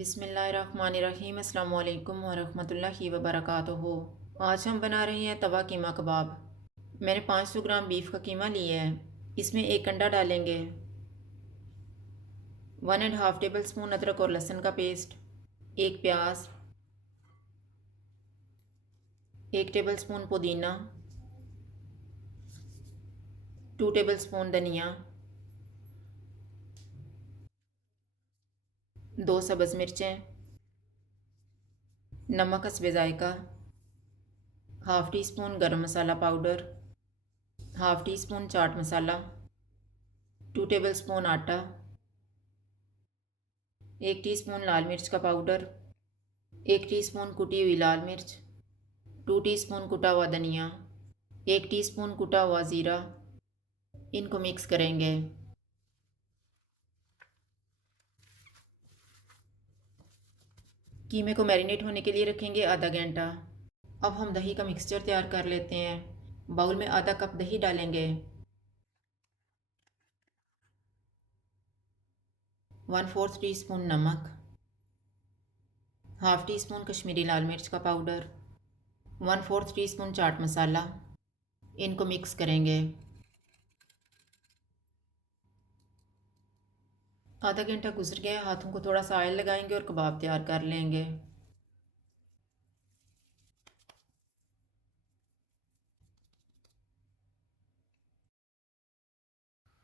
बिस्मिल्लाहिर्रहमानिर्रहीम। अस्सलाम वालेकुम वरहमतुल्लाहि वबरकातुहू। आज हम बना रहे हैं तवा कीमा कबाब। मैंने 500 ग्राम बीफ का कीमा लिया है। इसमें एक अंडा डालेंगे, 1.5 टेबल स्पून अदरक और लहसुन का पेस्ट, एक प्याज, 1 टेबल स्पून पुदीना, 2 टेबल स्पून धनिया, 2 सब्ज़ मिर्चें, नमक हस्बे ज़ायका, हाफ़ टी स्पून गरम मसाला powder, half tea spoon chaat masala, 2 table spoon आटा, 1 टीस्पून लाल मिर्च का पाउडर, 1 टीस्पून कुटी हुई लाल मिर्च, 2 टीस्पून कुटा हुआ धनिया, 1 टीस्पून कुटा हुआ ज़ीरा। इनको मिक्स करेंगे। कीमे को मैरिनेट होने के लिए रखेंगे आधा घंटा। अब हम दही का मिक्सचर तैयार कर लेते हैं। बाउल में आधा कप दही डालेंगे, 1/4 टीस्पून नमक, हाफ़ टी स्पून कश्मीरी लाल मिर्च का पाउडर, 1/4 टीस्पून चाट मसाला। इनको मिक्स करेंगे। आधा घंटा गुजर गया, हाथों को थोड़ा सा ऑयल लगाएंगे और कबाब तैयार कर लेंगे।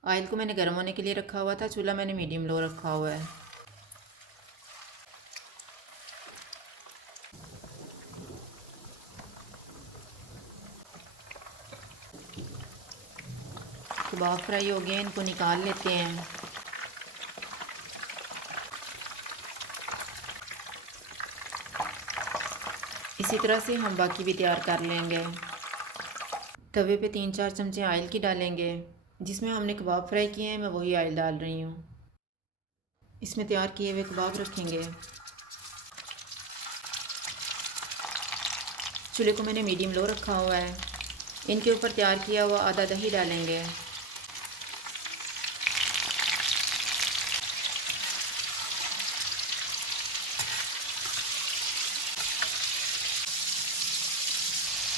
ऑयल को मैंने गर्म होने के लिए रखा हुआ था। चूल्हा मैंने मीडियम लो रखा हुआ है। कबाब फ्राई हो गए, इनको निकाल लेते हैं। इसी तरह से हम बाकी भी तैयार कर लेंगे। तवे पे 3-4 चमचे ऑयल की डालेंगे। जिसमें हमने कबाब फ्राई किए हैं मैं वही ऑयल डाल रही हूँ। इसमें तैयार किए हुए कबाब रखेंगे। चूल्हे को मैंने मीडियम लो रखा हुआ है। इनके ऊपर तैयार किया हुआ आधा दही डालेंगे।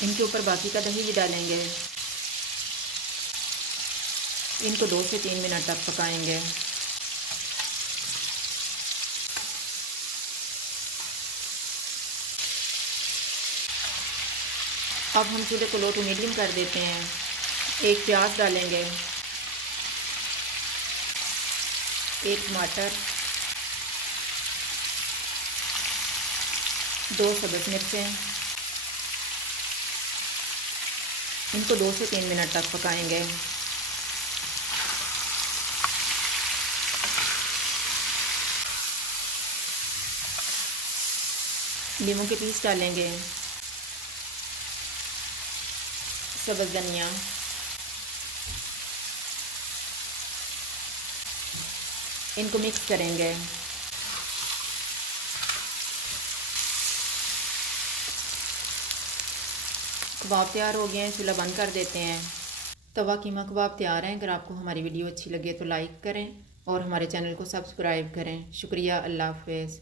इनके ऊपर बाकी का दही भी डालेंगे। इनको 2 से 3 मिनट तक पकाएंगे। अब हम चूल्हे को लो टू मीडियम कर देते हैं। एक प्याज डालेंगे, एक टमाटर, 2 सब्ज़ मिर्चें। इनको 2 से 3 मिनट तक पकाएंगे। नींबू के पीस डालेंगे, सब्ज़ धनिया, इनको मिक्स करेंगे। कबाब तैयार हो गए हैं, चूल्हा बंद कर देते हैं। तवा कीमा कबाब तैयार हैं। अगर आपको हमारी वीडियो अच्छी लगे तो लाइक करें और हमारे चैनल को सब्सक्राइब करें। शुक्रिया। अल्लाह हाफ़िज़।